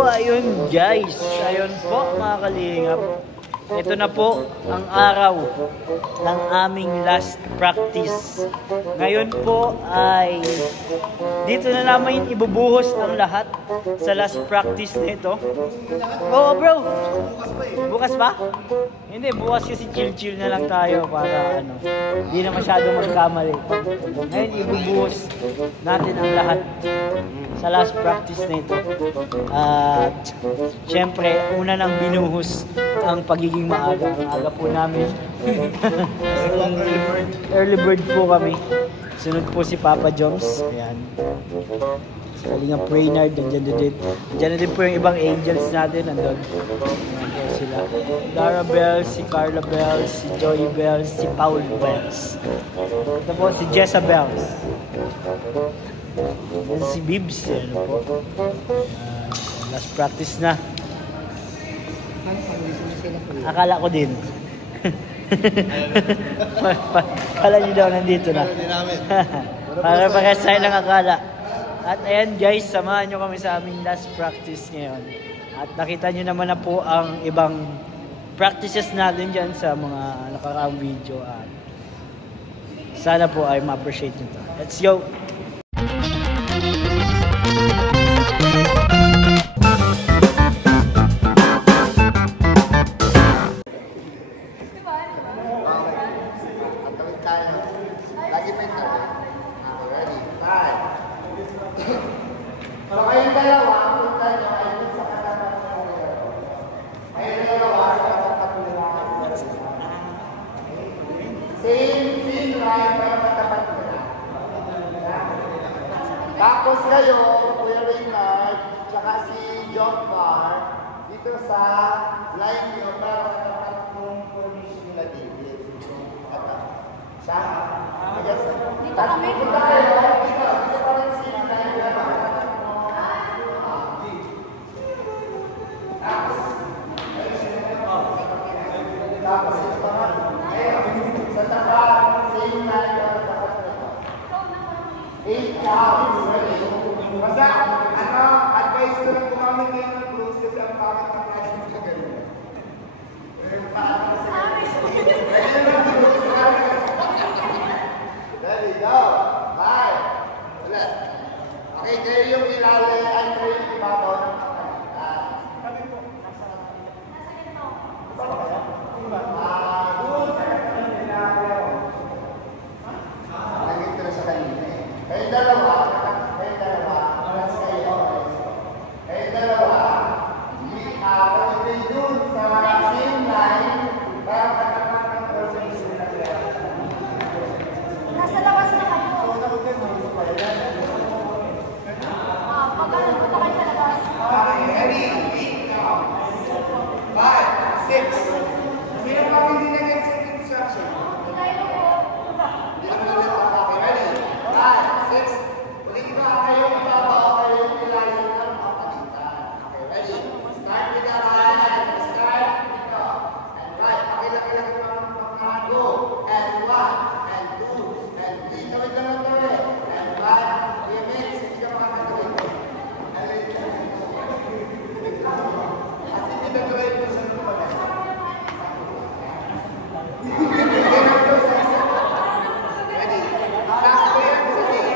Ayun guys, ayun po mga kalingap. Ito na po ang araw ng aming last practice. Ngayon po ay dito na namin ibubuhos ang lahat sa last practice nito. Oo bro, bukas pa? Hindi, bukas kasi chill-chill na lang tayo para ano, hindi na masyado magkamali. Ngayon ibubuhos natin ang lahat sa last practice nito. At syempre, una nang binuhos ang pagiging maaga. Ang aga po namin. Early bird po kami. Sunod po si Papa Joms. Ayan. Si Kalinga Praynard. Diyan na din po yung ibang angels natin. Nandun. Ayan po sila. Dara Bells, si Carla Bells, si Joy Bells, si Paul Bells. Ito po si Jessa Bells. Yan si Bibs. Ano po. Last practice na. Akala ko din. Akala nyo daw nandito na. Para pakasay lang akala. At ayan guys, samahan nyo kami sa aming last practice ngayon. At nakita nyo naman na po ang ibang practices natin dyan sa mga nakaraang video. At sana po ay ma-appreciate nyo to. Let's go! Tapos kayo, Kuya Reynard, tsaka si John Barr, dito sa line nyo para matapat kung permission nila David. Siya? Dito kami. Dito kayo. Dito pa rin si line nyo. Tapos ito pa rin. Sa tapat, same line nyo. 8 counts. Basta, advice ko lang gumamit kayo ng cruise kasi ang pangit ng klase mo sa ganun. Ready, go! Bye! Ulit. Okay, kayo yung ilalim, ay kayo yung ibabaw ng kapalitan. Kami po, nasa ganito. Basta ba kayo? Doon sa kanina kayo. Naging ko na sa kanina eh. Kayo dalawa, alas kayo. Kayo dalawa, pagdating dun sa same line, para katapat ng process na siya. Nasa labas na kayo. So, nakutin mo sa pala. Pagkalan po kayo sa labas. Okay, ready? 8 counts. 5, 6. Sino pa hindi nag-exit instruction? Tayo po. Hindi naman ulit ako. Okay, ready? 5, 6. Ulitin ko kayo, ibabaw kayo yung ilalim ng kapalitan. Okay, ready? Start with the right. Start with the and right. Pakilaki-laki pa ng pagkahan. Go. And 1, and 2, and 3. Gawin ka lang tayo. And 1, 3 minutes. Hindi ka makakagawin. And ready? As if ito tuloy ito sa lupa. Ready? Sakto yan. Sige.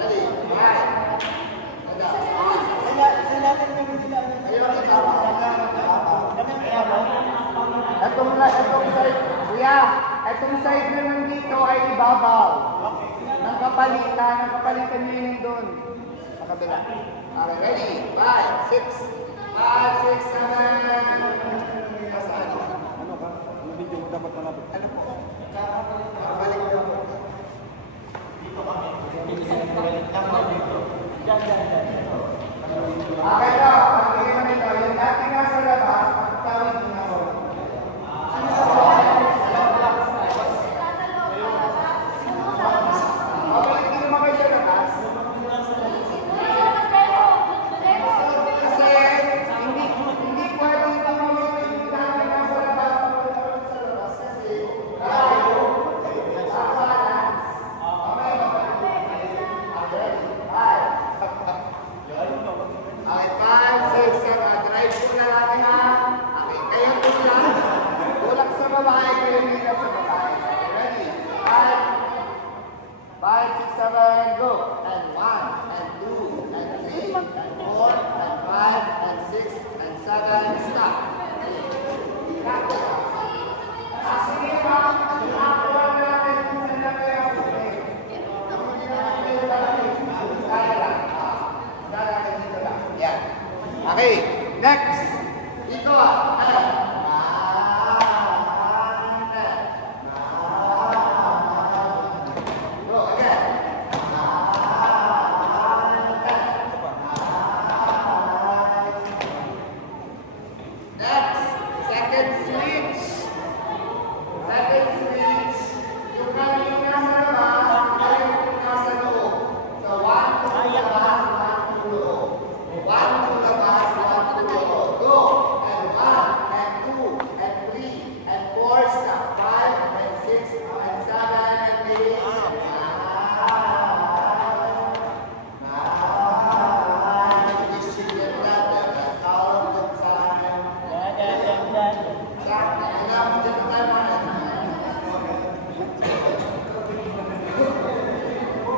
Ready? Right. Itong side na nandito ay ibabaw. Ng kapalitan nyo yun doon. Sa kabila. Okay, ready? 5, 6. 5, 6, 7. Kasaan? Ano ba? Ano video dapat malapit? Ano po? Balik na po. Dito kami. Okay po. Pagkili mo nito. Yung dati nga sa labas, pagtawid mo na po. Ano sa po? Okay, hindi naman kayo sa labas. Kasi hindi pwedeng tumawid yung dami nga sa labas kasi tayo. Okay. and go. And 1, and 2, and 3, and 4, and 5, and 6, and 7, and stop. Okay, next. Ito go again. Next, second switch. Second switch. Yung galing nasa labas, galing nasa loob. So, 1 to labas, 1 to loob. 1 to labas, 1 to loob. Go! And 1, and 2, and 3, and 4, stop. 5, and 6, and 7, and 8. You should get that. That's all of the time.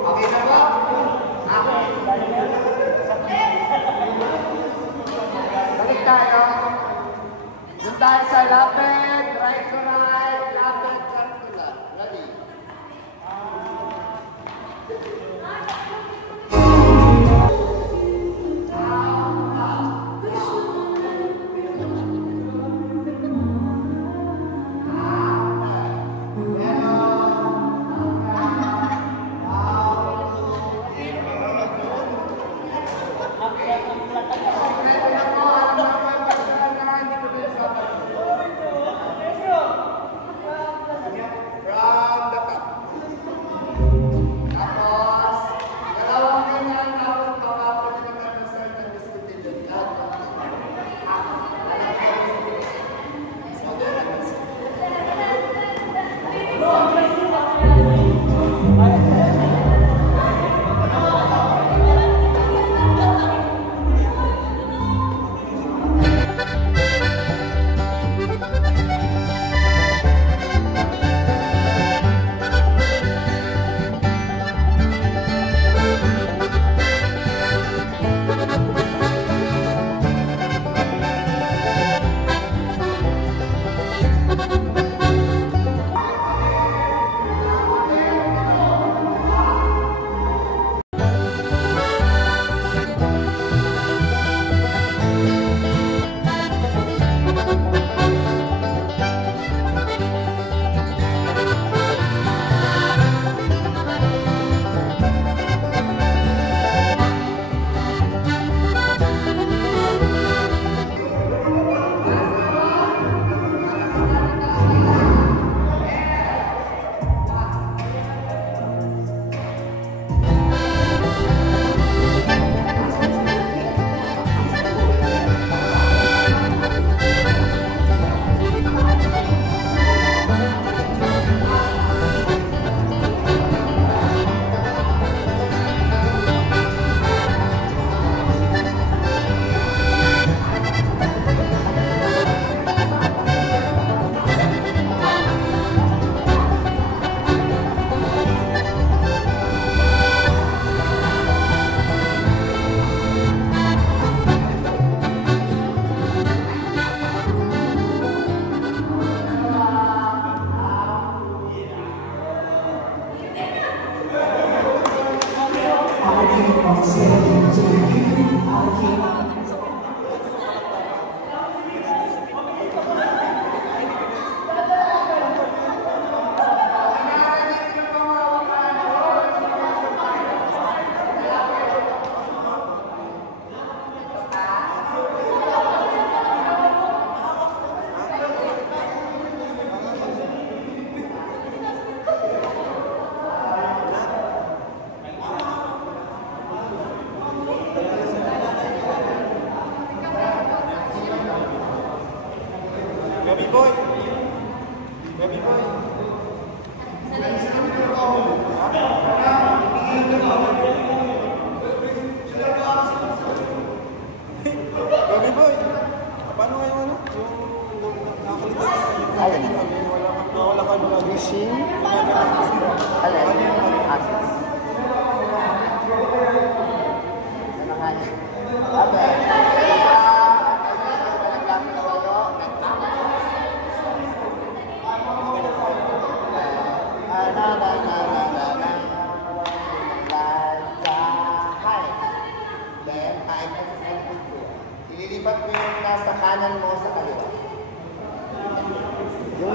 Okay na ba? Balik tayo. Doon tayo sa lapit, right to right, lapit, left to left. Ready? From the top. Tapos, dalawang ganyan, tapos baka pwede naman ng certain discontinued.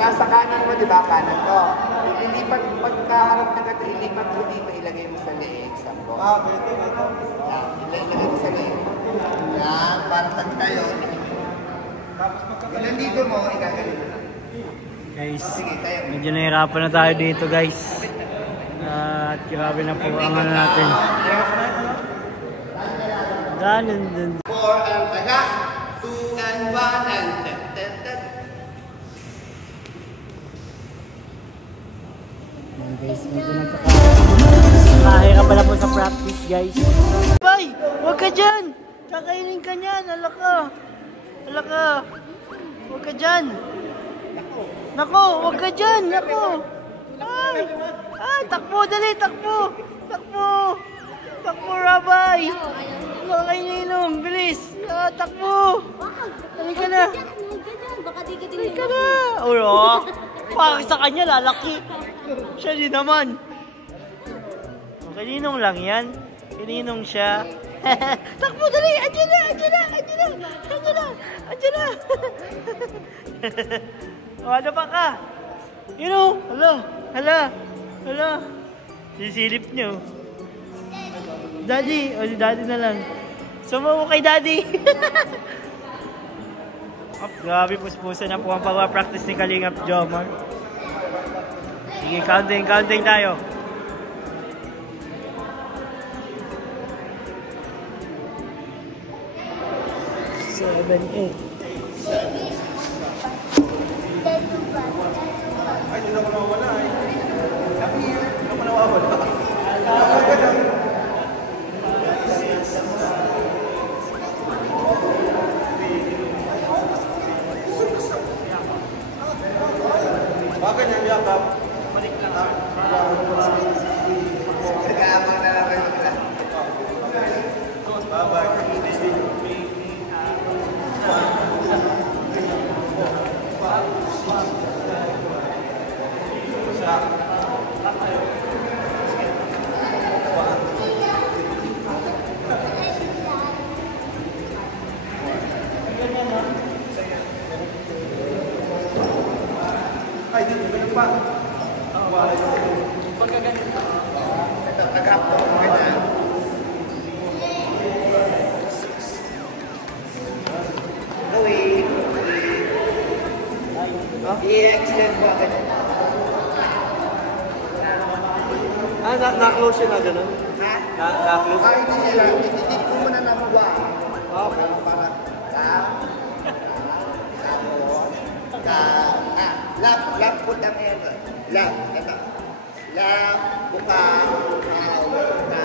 nasa kanan mo, di ba? Kanan to. Ilipat, pagkaharap na gato, ilipat mo dito, ilagay mo sa leeg. Sampo. Ito. Yan, ilagay mo sa leeg. Yan, para pag tayo. Yung nandito mo, igagaling mo na. Guys, Sige, tayo. medyo nahirapan na tayo dito guys. At grabe na po ang ano natin. Ganun din. 4 and taga, 2 and 1 and tet. Ayan guys, medyo nakahirapan na po sa practice guys. Bay, huwag ka dyan! Kakainin ka niyan, ala ka. Ala ka. Huwag ka dyan. Nako, huwag ka dyan, nako. Ay, takbo, dali, takbo. Takbo. Takbo, Rabay. Kakainin, bilis. Takbo. Halika na. Baka di ka din Halika na. Oo. Parang sa kanya, lalaki. Siya din naman. Kaninong lang yan. Kaninong siya. Takbo, dali. Andiyan na. O, ano pa ka? You know, hala. Sisilip niyo. Daddy, o si daddy na lang. Sumuko kay daddy. Oh, grabe, puspusan na po ang pag-practice ni Kalingap Jomar. Sige, counting tayo. 7, 8. Ay, hindi na ako nawawala eh. Hindi ako nawawala. Bakit niya yakap? Balik lang ha. Nag-aamang na lang kayo nila. Bye-bye. Ay, dito, ganun pa. Pagka ganito. Ito, nag-up to. Ganyan. Away. I-extend mo ganyan. Na-close siya na ganun? Ha? Na-close? Hindi niya lang. Ititig ko muna ng 1. Okay. Para lap put ang ito. Lap, ito. Lap, buka, buka.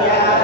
Yeah.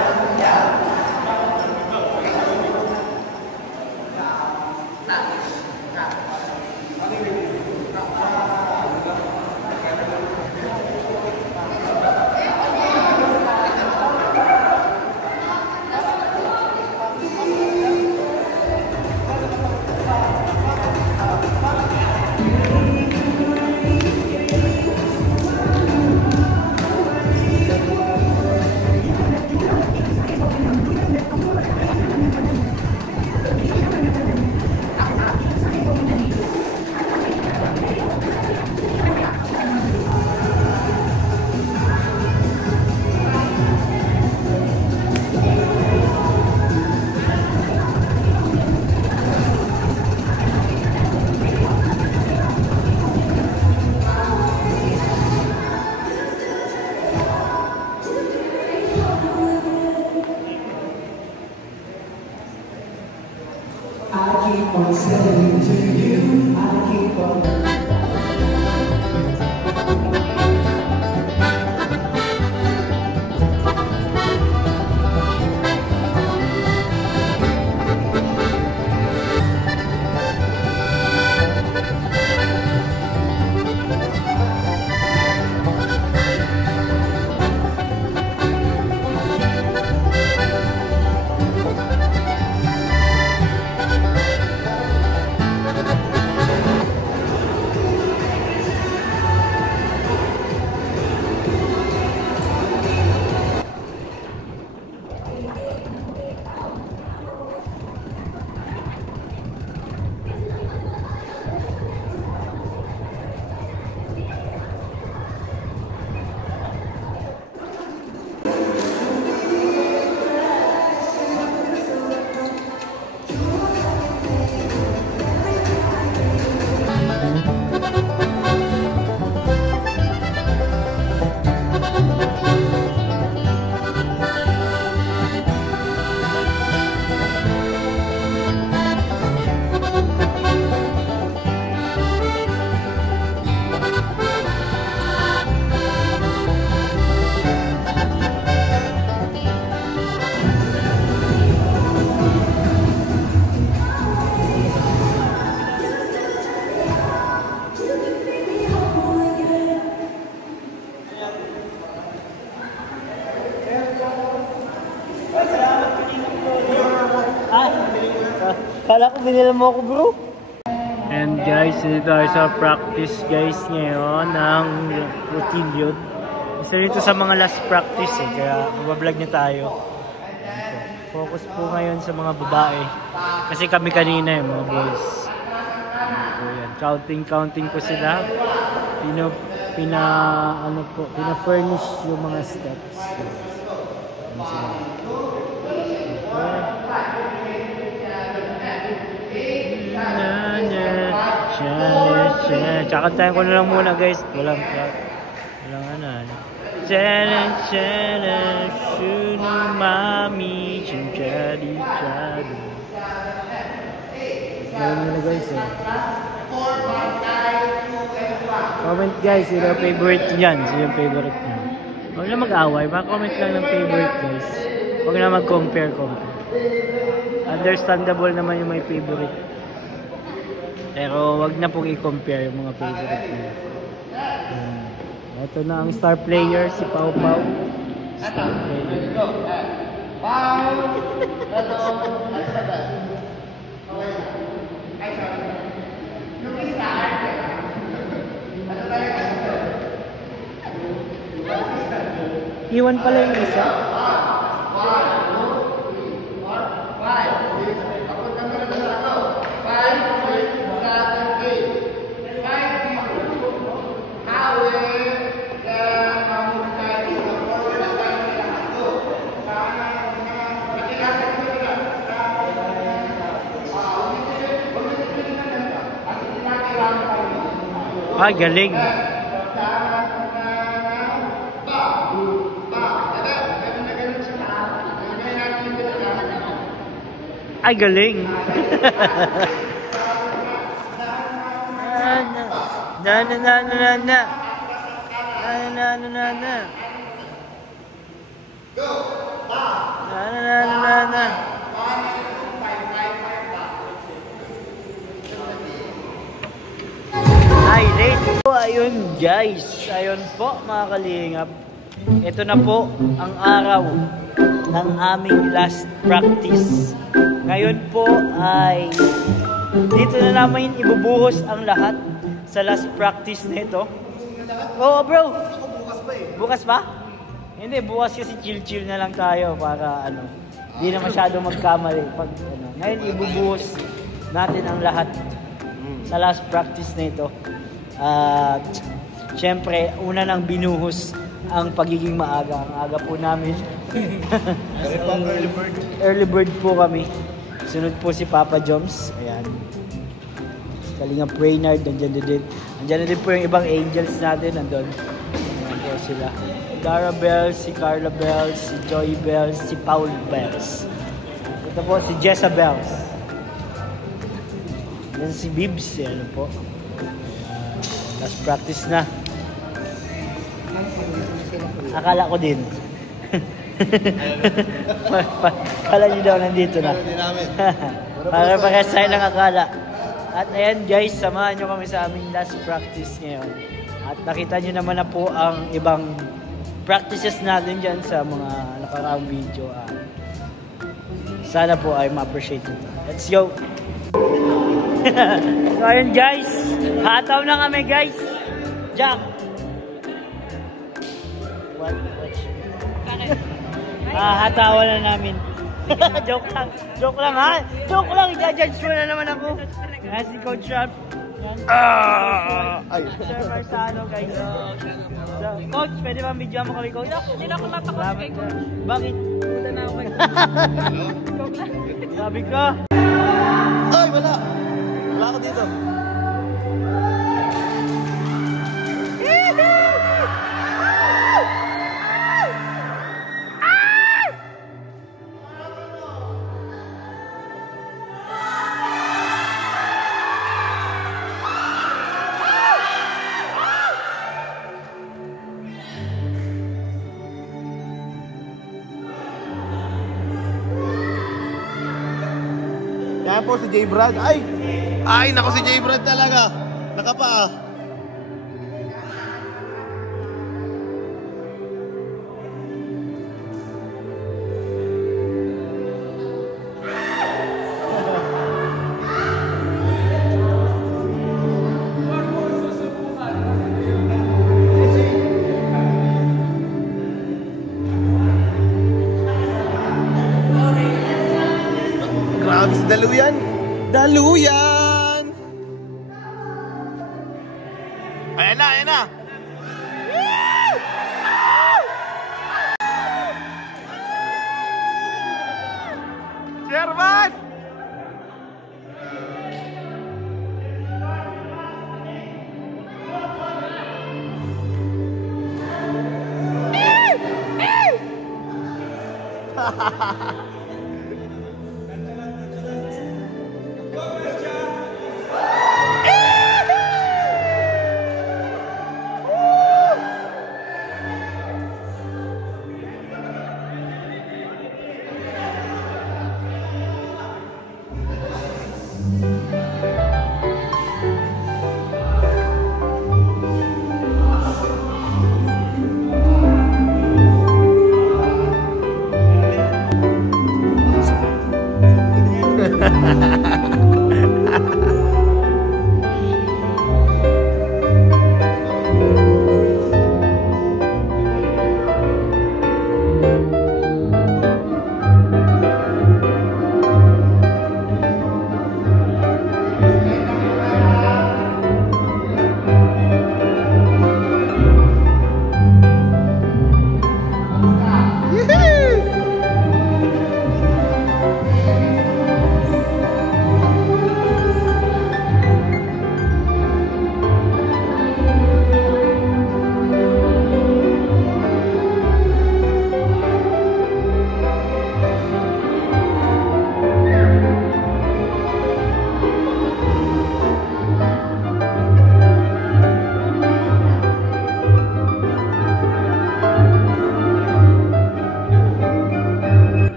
Kala ko binila mo ako, bro. And guys, dito tayo sa practice guys ngayon ng Cotillon. Isa rito sa mga last practice kaya mabablog niya tayo. Focus po ngayon sa mga babae. Kasi kami kanina mga boys. Counting po sila. Pina-furnish yung mga steps. Ano sila? Tsakantayin ko na lang muna guys. Walang ano. Shunu mami chadi. Ayan nyo na guys Comment guys, sino yung favorite nyan? Sino yung favorite nyan? Huwag na mag-away, comment lang ng favorite guys. Huwag na mag-compare. Understandable naman yung may favorite. Pero wag na pong i-compare yung mga favorite niya. Ito na ang star player, si Pau Pau. Star player. Iwan pala yung isa. Ah, galing. Ay, galing. Ay, late po. Ayun guys. Ayun po mga kalingap. Ito na po ang araw ng aming last practice. Ngayon po ay dito na namin ibubuhos ang lahat sa last practice nito. Oo bro. Bukas pa eh. Bukas pa? Hindi, bukas kasi chill-chill na lang tayo para hindi na masyado magkamali. Ngayon ibubuhos natin ang lahat sa last practice nito. At syempre, una nang binuhos ang pagiging maaga. Ang aga po namin. Early bird po kami. Sunod po si Papa Joms. Ayan. Kalingap Reynard, nandiyan din. Nandiyan din po yung ibang angels natin. Nandun. Ayan po sila. Dara Bells, si Carla Bells, si Joy Bells, si Paul Bells. Ito po si Jessa Bells. Yan si Bibs, ano po. Last practice na. Akala ko din. Akala nyo daw nandito na. Para pagkasay ng akala. At ayan guys, samahan nyo kami sa aming last practice ngayon. At nakita nyo naman na po ang ibang practices natin dyan sa mga nakaraang video. Sana po ay ma-appreciate nyo. Let's go! So ayun guys, hataw na kami guys. Jack! Hatawan na namin. Joke lang. Joke lang ha. Joke lang. I-judge mo na naman ako. Si Coach Sharp. Sir Marzano guys. So, Coach, pwede ba video mo kami, Coach? Hindi na ako mapakos kay Coach. Bakit? Puta na ako. Sabi ka. Ay, wala! Wala ako dito. Kaya po si J. Brad. Ay, naku si J. Brad talaga. Nakapa. Grabe si Daluyan. Daluyan! Ayan na, ayan na! Sherman!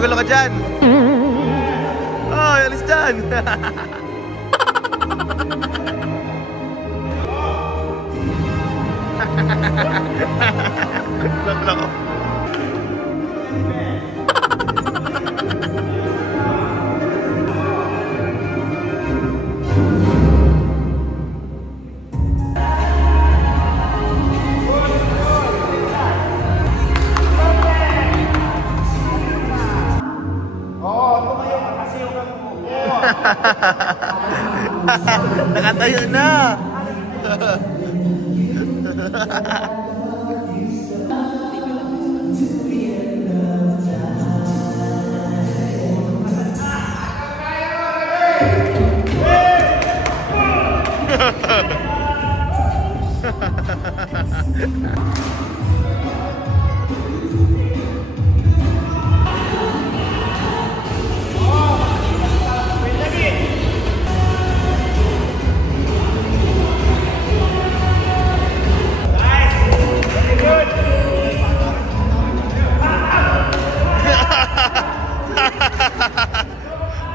Magulo ka dyan. Oh, alis dyan. Loko. Nakatayo na.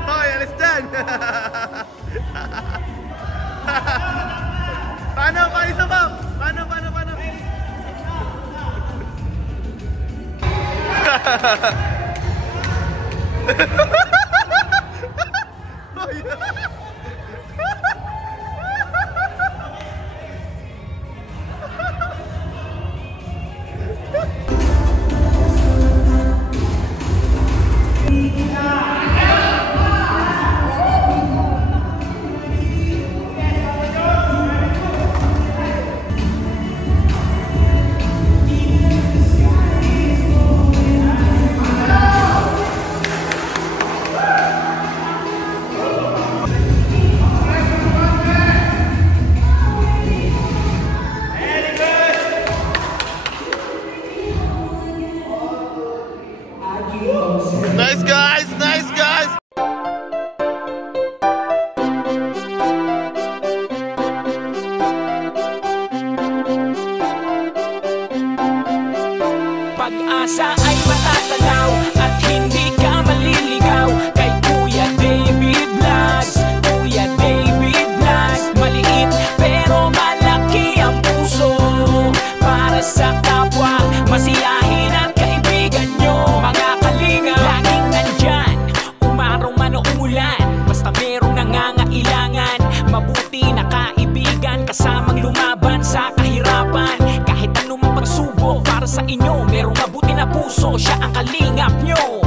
Hoy, alis dyan. Paano? Isa ba? Paano? Nice guys, nice guys. Pag-asa ay matatanaw at hindi ka maliligaw kay Kuya David Vlogs. Kuya David Vlogs, maliit pero malaki ang puso para sa kapwa, masiyahin at kaibigan nyo. Mga kalinga, laging nandyan, umaraw man o umulan, basta merong nangangailangan. Mabuti na kaibigan, kasamang lumaban sa kahirapan. Kahit anumang pagsubok para sa inyo, merong mabuti na puso, siya ang kalingap nyo.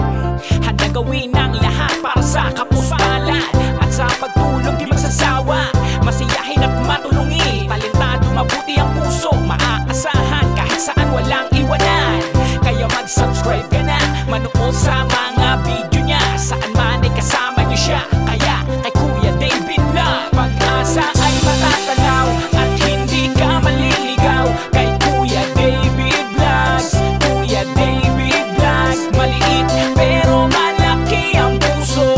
Handa gawin ang lahat para sa kapustalan at sa pagtulong di magsasawa, masiyahin at matulungin. Talentado, mabuti ang puso, maaasahan kahit saan walang iwanan. Kaya mag-subscribe ka na, manood sa mga video niya, saan man ay kasama niyo siya. Kaya kay Kuya David Vlog, pag-asa ay matatanaw at hindi ka maliligaw kay Kuya David Vlogs. Kuya David Vlogs, maliit pero malaki ang puso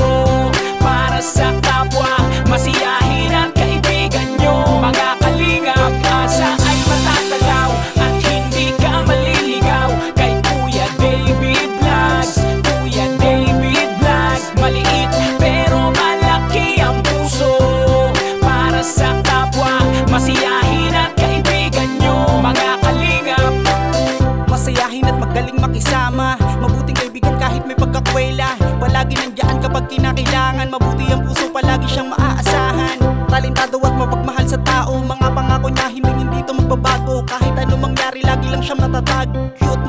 para sa kapwa, masiyahin at kaibigan nyo. Mga kalinga, pag-asa ay matatanaw at hindi ka maliligaw kay Kuya David Vlogs. Kuya David Vlogs, maliit pero malaki ang puso para sa kapwa, masiyahin at kaibigan nyo. Mga kalingap, masayahin at magaling makisama, mabuting kaibigan kahit may pagkakwela, palagi nandiyan kapag kinakailangan. Mabuti ang puso, palagi siyang maaasahan. Talentado at mapagmahal sa tao, mga pangako niya hindi ito magbabago. Kahit anong mangyari, lagi lang siyang matatag. Cute,